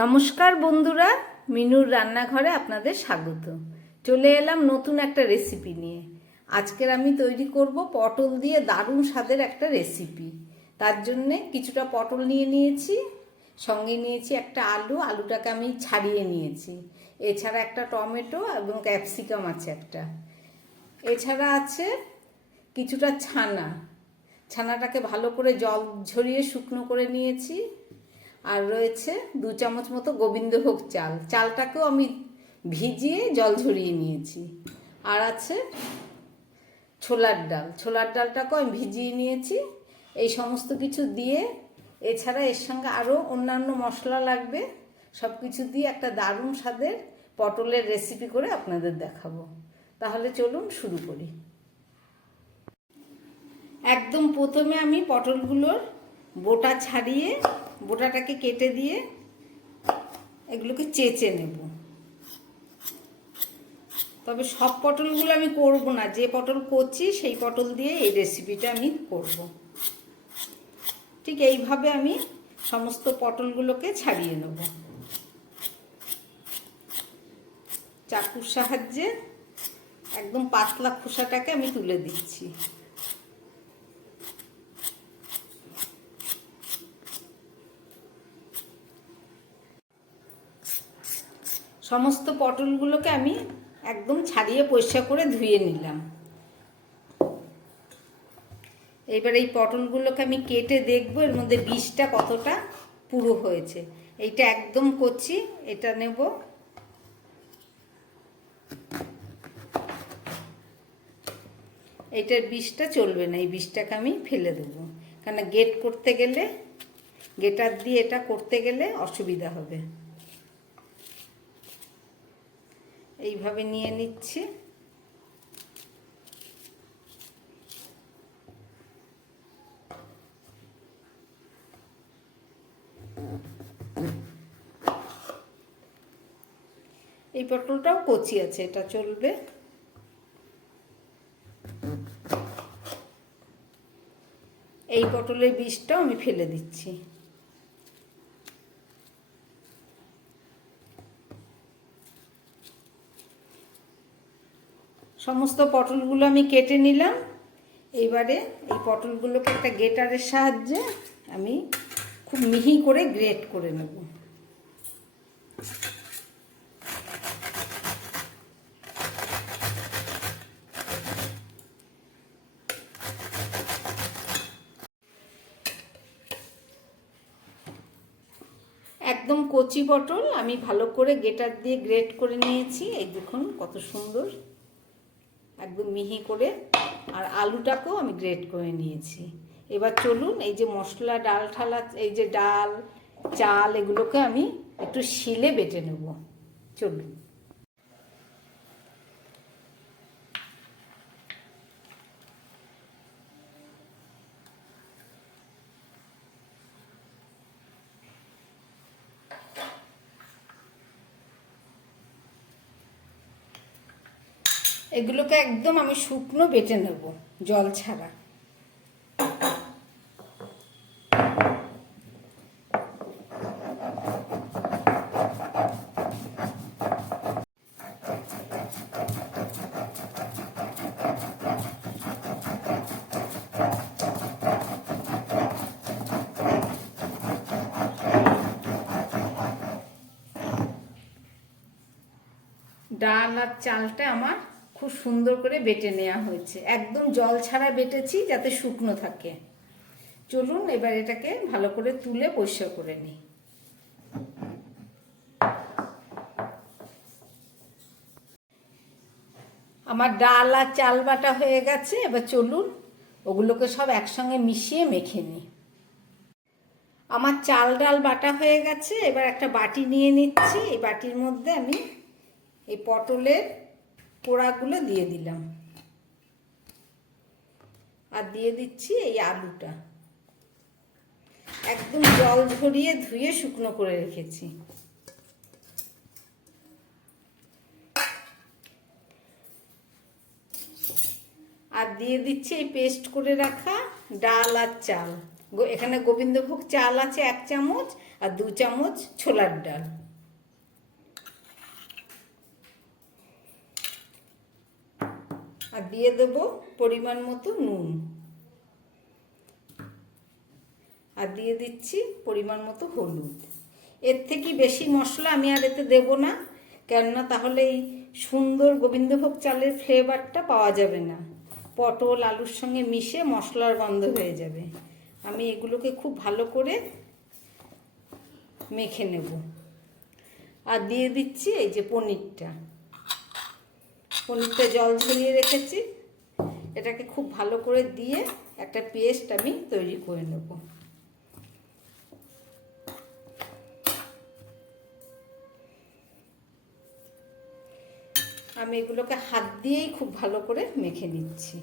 নমস্কার বন্ধুরা, মিনুর রান্নাঘরে আপনাদের স্বাগত। চলে এলাম নতুন একটা রেসিপি নিয়ে। আজকের আমি তৈরি করব পটল দিয়ে দারুণ স্বাদের একটা রেসিপি। তার জন্যে কিছুটা পটল নিয়ে নিয়েছি, সঙ্গে নিয়েছি একটা আলুটাকে আমি ছাড়িয়ে নিয়েছি। এছাড়া একটা টমেটো এবং ক্যাপসিকাম আছে একটা। এছাড়া আছে কিছুটা ছানাটাকে ভালো করে জল ঝরিয়ে শুকনো করে নিয়েছি। আর রয়েছে 2 চামচ মতো গোবিন্দভোগ চালটাকেও আমি ভিজিয়ে জল ঝরিয়ে নিয়েছি। আর আছে ছোলার ডালটাকেও আমি ভিজিয়ে নিয়েছি। এই সমস্ত কিছু দিয়ে, এছাড়া এর সঙ্গে আরও অন্যান্য মশলা লাগবে, সব কিছু দিয়ে একটা দারুণ স্বাদের পটলের রেসিপি করে আপনাদের দেখাবো। তাহলে চলুন শুরু করি। একদম প্রথমে আমি পটলগুলোর বোটা ছাড়িয়ে বোটাটাকে কেটে দিয়ে এগুলোকে চেঁচে নেব। তবে সব পটলগুলো আমি করব না, যে পটল কচি সেই পটল দিয়ে এই রেসিপিটা আমি করব। ঠিক এইভাবে আমি সমস্ত পটলগুলোকে ছাড়িয়ে নেব। চাকুর সাহায্যে একদম পাতলা খোসাটাকে আমি তুলে দিচ্ছি। সমস্ত পটলগুলোকে আমি একদম ছাড়িয়ে পরিষ্কার করে ধুয়ে নিলাম। এবার এই পটলগুলোকে আমি কেটে দেখব এর মধ্যে বীজটা কতটা পুরো হয়েছে। এইটা একদম কচি, এটা নেব। এইটার বীজটা চলবে না, এই বীজটাকে আমি ফেলে দেবো, কারণ গেটার দিয়ে এটা করতে গেলে অসুবিধা হবে। এইভাবে নিয়ে নিচ্ছি। এই পটলটাও কচি আছে, এটা চলবে। এই পটলের বীজটাও আমি ফেলে দিচ্ছি। সমস্ত পটলগুলো আমি কেটে নিলাম। এইবারে এই পটলগুলোকে একটা গ্রেটারের সাহায্যে আমি খুব মিহি করে গ্রেট করে নেব। একদম কচি পটল আমি ভালো করে গ্রেটার দিয়ে গ্রেট করে নিয়েছি। এই দেখুন কত সুন্দর, একদম মিহি করে। আর আলুটাকেও আমি গ্রেট করে নিয়েছি। এবার চলুন এই যে মশলা এই যে ডাল চাল এগুলোকে আমি একটু শিলে বেটে নেব। চলুন। এগুলোকে একদম আমি শুকনো বেটে নেব, জল ছাড়া। ডাল আর চালটা আমার খুব সুন্দর করে বেটে নেওয়া হয়েছে, একদম জল ছাড়া বেটেছি যাতে শুকনো থাকে। চলুন এবার এটাকে ভালো করে তুলে পরিষ্কার করে নিই। আমার ডাল আর চাল বাটা হয়ে গেছে। এবার চলুন ওগুলোকে সব একসঙ্গে মিশিয়ে মেখে নিই। আমার চাল ডাল বাটা হয়ে গেছে। এবার একটা বাটি নিয়ে নিচ্ছি। এই বাটির মধ্যে আমি এই পটলের পোড়াগুলো দিয়ে দিলাম, আর দিয়ে দিচ্ছি এই আলুটা। একদম জল ঝরিয়ে ধুয়ে শুকনো করে রেখেছি। আর দিয়ে দিচ্ছি এই পেস্ট করে রাখা ডাল আর চাল। এখানে গোবিন্দভোগ চাল আছে 1 চামচ, আর 2 চামচ ছোলার ডাল। আর দিয়ে দেবো পরিমাণ মতো নুন। আর দিয়ে দিচ্ছি পরিমাণ মতো হলুদ। এর থেকে বেশি মশলা আমি আর এতে দেব না, কেননা তাহলে এই সুন্দর গোবিন্দভোগ চালের ফ্লেভারটা পাওয়া যাবে না, পটল আলুর সঙ্গে মিশে মশলার গন্ধ হয়ে যাবে। আমি এগুলোকে খুব ভালো করে মেখে নেব। আর দিয়ে দিচ্ছি এই যে পনিরটা জল ঝরিয়ে রেখেছি, এটাকে খুব ভালো করে দিয়ে একটা পেস্ট আমি তৈরি করে নেব। আমি এগুলোকে হাত দিয়েই খুব ভালো করে মেখে নিচ্ছি।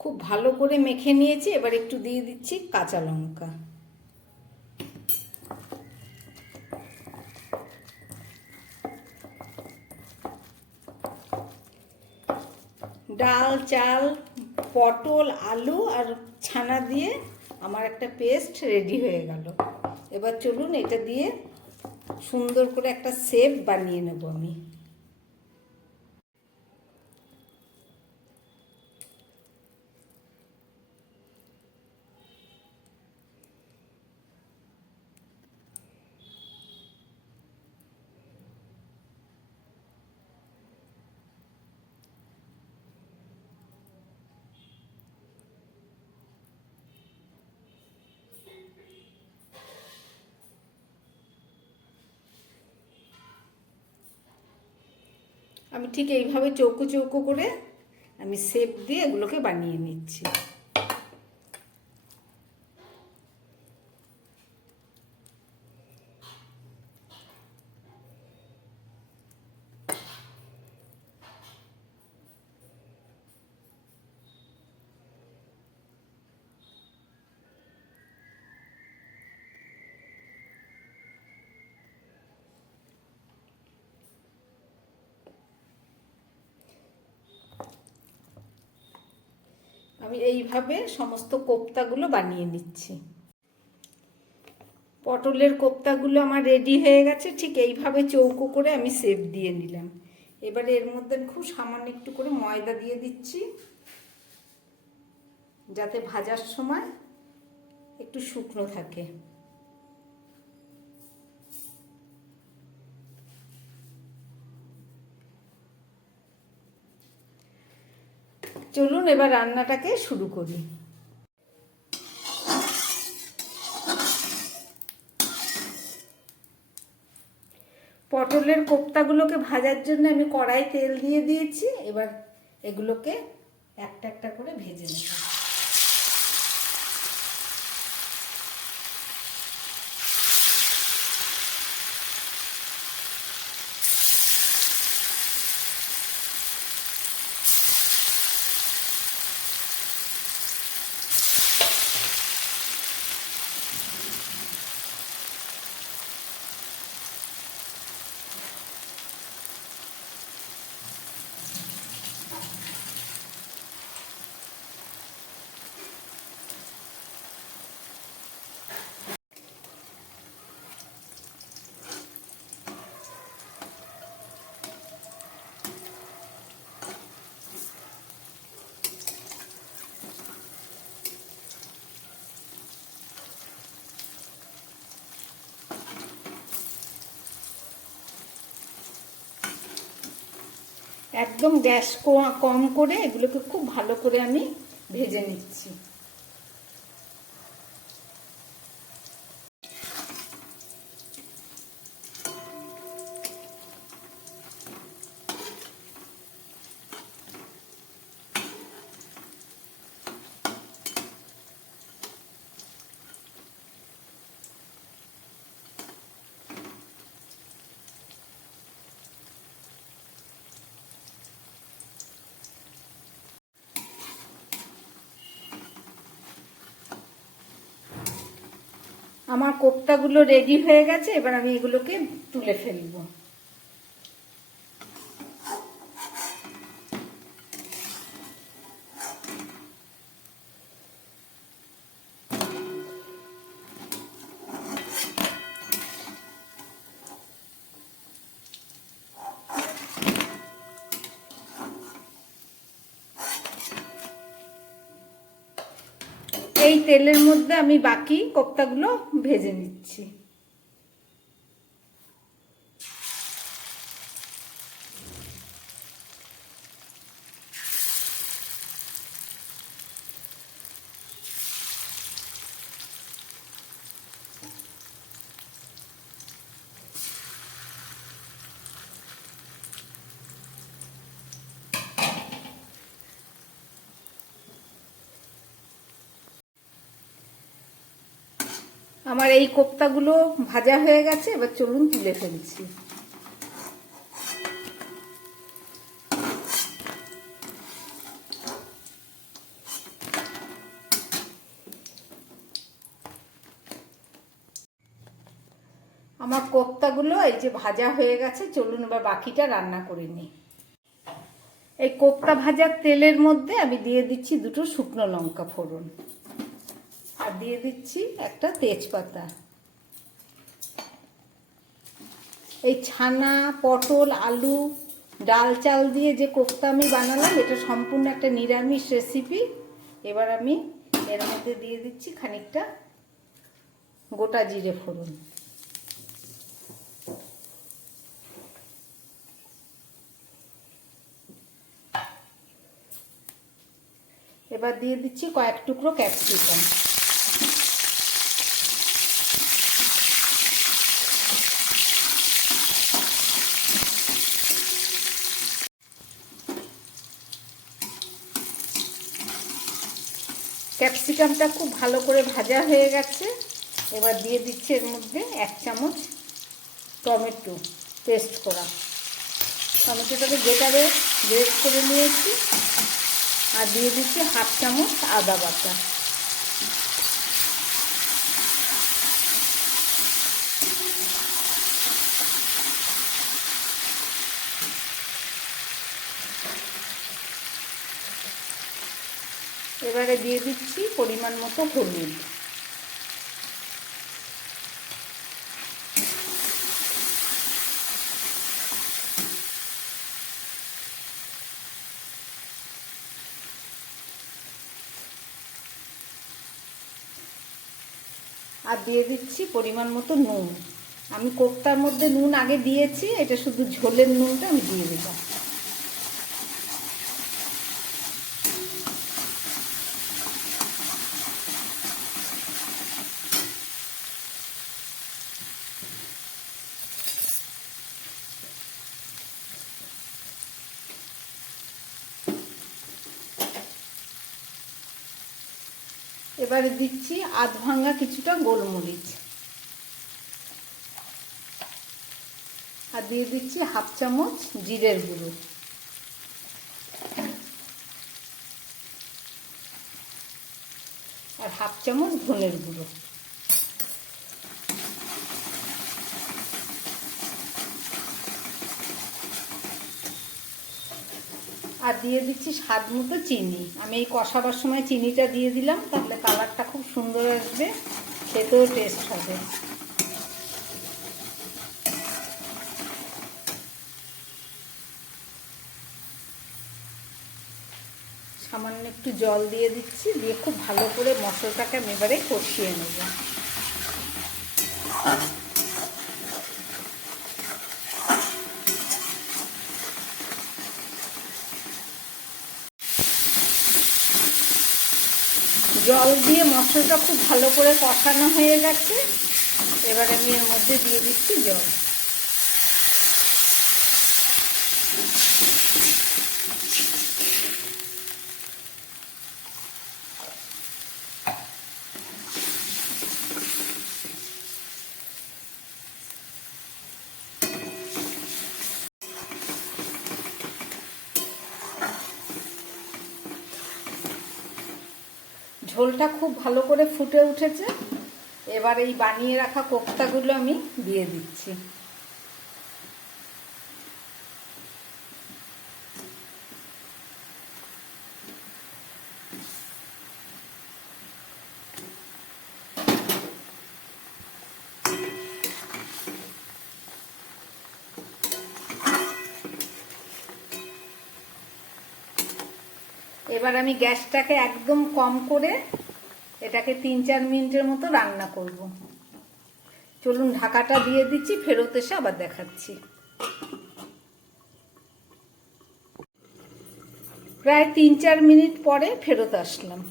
খুব ভালো করে মেখে নিয়েছি। এবার একটু দিয়ে দিচ্ছি কাঁচা লঙ্কা। ডাল, চাল, পটল, আলু আর ছানা দিয়ে আমার একটা পেস্ট রেডি হয়ে গেল। এবার চলুন এটা দিয়ে সুন্দর করে একটা শেপ বানিয়ে নেব আমি। আমি ঠিক এইভাবে চৌকো চৌকো করে আমি শেপ দিয়ে এগুলোকে বানিয়ে নিচ্ছি। আমি এইভাবে সমস্ত কোপ্তাগুলো বানিয়ে নিচ্ছি। পটলের কোপ্তাগুলো আমার রেডি হয়ে গেছে। ঠিক এইভাবে চৌকো করে আমি শেপ দিয়ে নিলাম। এবারে এর মধ্যে খুব সামান্য একটু করে ময়দা দিয়ে দিচ্ছি, যাতে ভাজার সময় একটু শুকনো থাকে। চলুন এবার রান্নাটাকে শুরু করি। পটলের কোপ্তাগুলোকে ভাজার জন্য আমি কড়াই তেল দিয়ে দিয়েছি। এবার এগুলোকে একটা একটা করে ভেজে নেব। একদম গ্যাস কম করে এগুলোকে খুব ভালো করে আমি ভেজে নিচ্ছি। আমার কোপ্তাগুলো রেডি হয়ে গেছে। এবার আমি এগুলোকে তুলে ফেলবো। এই তেলের মধ্যে আমি বাকি কোপ্তাগুলো ভেজে নিচ্ছি। আমার এই কোপ্তাগুলো ভাজা হয়ে গেছে, এবার চলুন তুলে ফেলছি। আমার কোপ্তাগুলো এই যে ভাজা হয়ে গেছে, চলুন এবার বাকিটা রান্না করে নিই। এই কোপ্তা ভাজার তেলের মধ্যে আমি দিয়ে দিচ্ছি 2টো শুকনো লঙ্কা ফোড়ন, আর দিয়ে দিচ্ছি একটা তেজপাতা। এই ছানা, পটল, আলু, ডাল চাল দিয়ে যে কোপ্তা আমি বানালাম, এটা সম্পূর্ণ একটা নিরামিষ রেসিপি। এবার আমি এর মধ্যে দিয়ে দিচ্ছি খানিকটা গোটা জিরে ফোড়ন। এবার দিয়ে দিচ্ছি কয়েক টুকরো ক্যাপসিকাম। ক্যাপসিকামটা খুব ভালো করে ভাজা হয়ে গেছে। এবার দিয়ে দিচ্ছি এর মধ্যে 1 চামচ টমেটো পেস্ট করা। টমেটোটাকে গ্রেটারে গ্রেট করে নিয়েছি। আর দিয়ে দিচ্ছি 1/2 চামচ আদা বাটা। এবারে দিয়ে দিচ্ছি পরিমাণ মতো হলুদ। আর দিয়ে দিচ্ছি পরিমাণ মতো নুন। আমি কোপ্তার মধ্যে নুন আগে দিয়েছি, এটা শুধু ঝোলের নুনটা আমি দিয়ে দিলাম। এবারে দিচ্ছি আধ ভাঙা কিছুটা গোলমরিচ, আর দিয়ে দিচ্ছি 1/2 চামচ জিরের গুঁড়ো, আর 1/2 চামচ ধনের গুঁড়ো। আর দিয়ে দিচ্ছি স্বাদ মতো চিনি। আমি এই কষাবার সময় চিনিটা দিয়ে দিলাম, তাহলে কালারটা খুব সুন্দর আসবে, খেতেও টেস্ট হবে। সামান্য একটু জল দিয়ে দিচ্ছি, দিয়ে খুব ভালো করে মশলাটাকে আমি এবারে কষিয়ে নেব। জল দিয়ে মশলাটা খুব ভালো করে কষানো হয়ে গেছে। এবার আমি এর মধ্যে দিয়ে দিচ্ছি জল। ঝোলটা খুব ভালো করে ফুটে উঠেছে। এবার এই বানিয়ে রাখা কোপ্তাগুলো আমি দিয়ে দিচ্ছি। এবার আমি গ্যাসটাকে একদম কম করে এটাকে 3-4 মিনিটের মতো রান্না করব। চলুন ঢাকাটা দিয়ে দিচ্ছি, ফেরত এসে আবার দেখাচ্ছি। প্রায় 3-4 মিনিট পরে ফেরত আসলাম।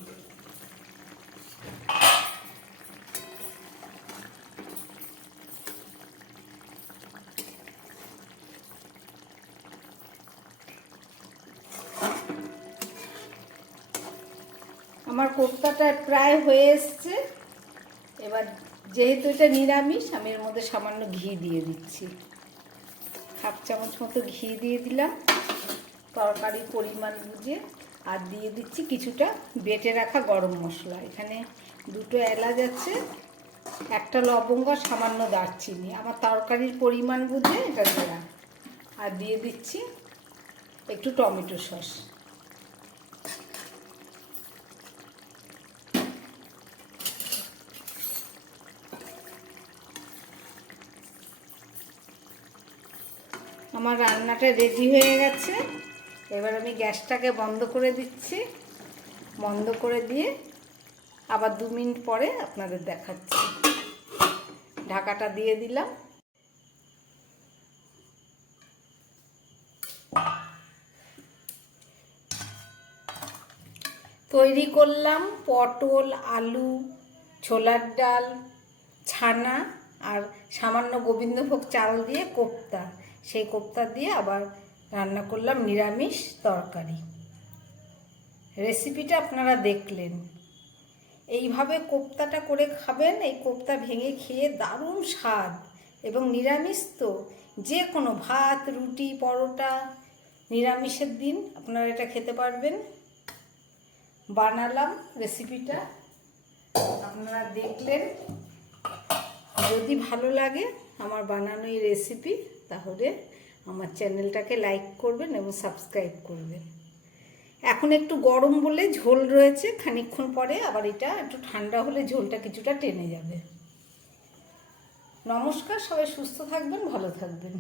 আমার কোপ্তাটা প্রায় হয়ে এসছে। এবার যেহেতু এটা নিরামিষ, আমি এর মধ্যে সামান্য ঘি দিয়ে দিচ্ছি। 1/2 চামচ মতো ঘি দিয়ে দিলাম তরকারির পরিমাণ বুঝে। আর দিয়ে দিচ্ছি কিছুটা বেটে রাখা গরম মশলা। এখানে 2টো এলাচ আছে, 1টা লবঙ্গ, সামান্য দারচিনি। আমার তরকারির পরিমাণ বুঝে এটা দেওয়া। আর দিয়ে দিচ্ছি একটু টমেটো সস। আমার রান্নাটা রেডি হয়ে গেছে। এবার আমি গ্যাসটাকে বন্ধ করে দিচ্ছি। বন্ধ করে দিয়ে আবার 2 মিনিট পরে আপনাদের দেখাচ্ছি। ঢাকাটা দিয়ে দিলাম। তৈরি করলাম পটল, আলু, ছোলার ডাল, ছানা আর সামান্য গোবিন্দভোগ চাল দিয়ে কোপ্তা। সেই কোপ্তা দিয়ে আবার রান্না করলাম নিরামিষ তরকারি। রেসিপিটা আপনারা দেখলেন। এইভাবে কোপ্তাটা করে খাবেন। এই কোপ্তা ভেঙে খেয়ে দারুণ স্বাদ, এবং নিরামিষ তো যে কোনো ভাত, রুটি, পরোটা, নিরামিষের দিন আপনারা এটা খেতে পারবেন। বানালাম রেসিপিটা, আপনারা দেখলেন। যদি ভালো লাগে আমার বানানো এই রেসিপি, তাহলে আমার চ্যানেলটাকে লাইক করবেন এবং সাবস্ক্রাইব করবেন। এখন একটু গরম বলে ঝোল রয়েছে, খানিকক্ষণ পরে আবার এটা একটু ঠান্ডা হলে ঝোলটা কিছুটা টেনে যাবে। নমস্কার, সবাই সুস্থ থাকবেন, ভালো থাকবেন।